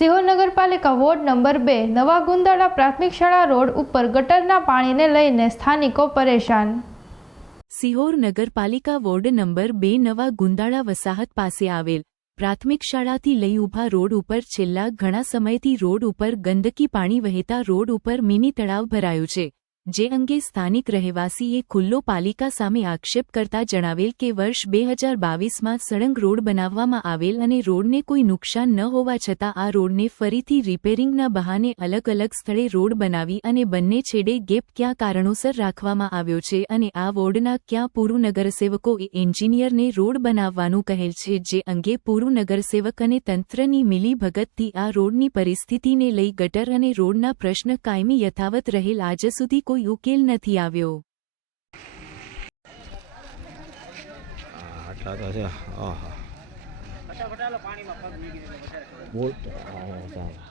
સિહોર નગરપાલિકા ward number બે, નવા ગુંદાળા પ્રાથમિક શાળા રોડ ઉપર ગટરના પાણીને લઈને સ્થાનિકો પરેશાન. સિહોર નગરપાલિકા વોર્ડ નંબર બે, નવા ગુંદાળા વસાહત પાસે આવેલ પ્રાથમિક શાળાથી લઈ ઊભા રોડ ઉપર છેલ્લા ઘણા સમયથી રોડ ઉપર ગંદકી પાણી વહેતા રોડ ઉપર મિની તળાવ ભરાયું છે. જે અંગે સ્થાનિક રહેવાસીએ ખુલ્લો પાલિકા સામે આક્ષેપ કરતા જણાવેલ કે વર્ષ બે હજાર બાવીસમાં સળંગ રોડ બનાવવામાં આવેલ અને રોડને કોઈ નુકસાન ન હોવા છતાં આ રોડને ફરીથી રિપેરિંગના બહાને અલગ અલગ સ્થળે રોડ બનાવી અને બંને છેડે ગેપ ક્યાં કારણોસર રાખવામાં આવ્યો છે અને આ વોર્ડના ક્યાં પૂર્વ નગરસેવકોએ એન્જિનિયરને રોડ બનાવવાનું કહેલ છે જે અંગે પૂર્વ નગરસેવક અને તંત્રની મિલીભગતથી આ રોડની પરિસ્થિતિને લઈ ગટર અને રોડના પ્રશ્ન કાયમી યથાવત રહેલ આજ સુધી કોઈ ઉકેલ નથી આવ્યો. આટલા તો છે. આહા. બોલ હા, ચાલો.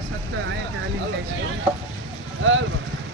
બધા સત્તર અહીંયા ચાલી જાય છે.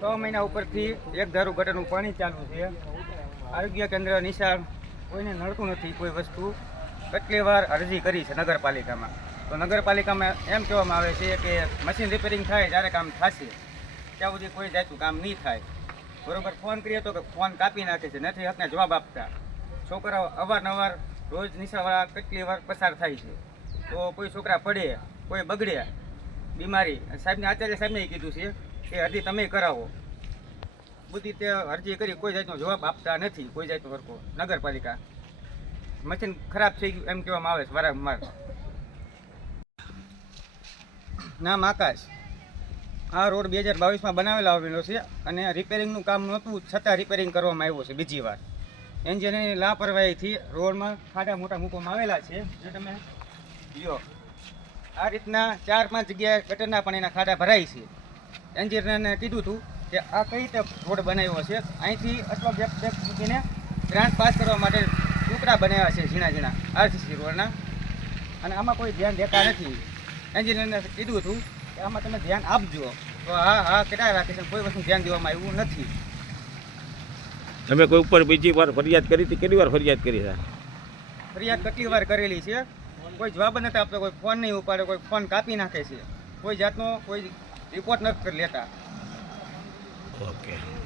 છ મહિના ઉપરથી એક ધારું ગટરનું પાણી ચાલુ છે. આરોગ્ય કેન્દ્ર નિશાળ કોઈને નડતું નથી કોઈ વસ્તુ. કેટલી વાર અરજી કરી છે નગરપાલિકામાં. તો નગરપાલિકામાં એમ કહેવામાં આવે છે કે મશીન રિપેરિંગ થાય જ્યારે કામ થશે, ત્યાં સુધી કોઈ જાતું કામ નહીં થાય. બરોબર, ફોન કરીએ તો કે ફોન કાપી નાખે છે, નથી હકને જવાબ આપતા. છોકરાઓ અવારનવાર રોજ નિશાળવાળા કેટલી વાર પસાર થાય છે. તો કોઈ છોકરા પડે, કોઈ બગડે બીમારી. સાહેબને આચાર્ય સાહેબને કીધું છે કે અરજી તમે કરાવો. બધી તે અરજી કરી કોઈ જાતનો જવાબ આપતા નથી, કોઈ જાતનો સરખો. નગરપાલિકા. મશીન ખરાબ થઈ ગયું એમ કહેવામાં આવે છે વારંવાર. નામ આકાશ. આ રોડ બે હજાર બાવીસમાં બનાવેલો આવેલો છે અને રિપેરિંગનું કામ નહોતું, છતાં રિપેરિંગ કરવામાં આવ્યું છે બીજી વાર. એન્જિનિયરની લાપરવાહીથી રોડમાં ખાડા મોટા મૂકવામાં આવેલા છે. જે તમે લ્યો. આ રીતના ચાર પાંચ જગ્યાએ ગટરના પાણીના ખાડા ભરાય છે. એન્જિનિયરને કીધું હતું કે આ કઈ રીતે રોડ બનાવ્યો છે? અહીંથી અથવા ગેપ ગેપ મૂકીને ગ્રાન્ટ પાસ કરવા માટે ટુકડા બનાવ્યા છે ઝીણા ઝીણા આરસીસી રોડના. અને આમાં કોઈ ધ્યાન દેતા નથી. એન્જિનિયરને કીધું હતું કે આમાં તમે ધ્યાન આપજો. તો હા હા કેટલા રાખે છે કોઈ વસ્તુ ધ્યાન દેવામાં આવ્યું નથી. તમે કોઈ ઉપર બીજી વાર ફરિયાદ કરી હતી? કેટલી વાર ફરિયાદ કરી હતા ફરિયાદ કેટલી વાર કરેલી છે? કોઈ જવાબ નથી આપતો, કોઈ ફોન નહીં ઉપાડે, કોઈ ફોન કાપી નાખે છે. કોઈ જાતનો કોઈ રિપોર્ટ નથી કરી લેતા. ઓકે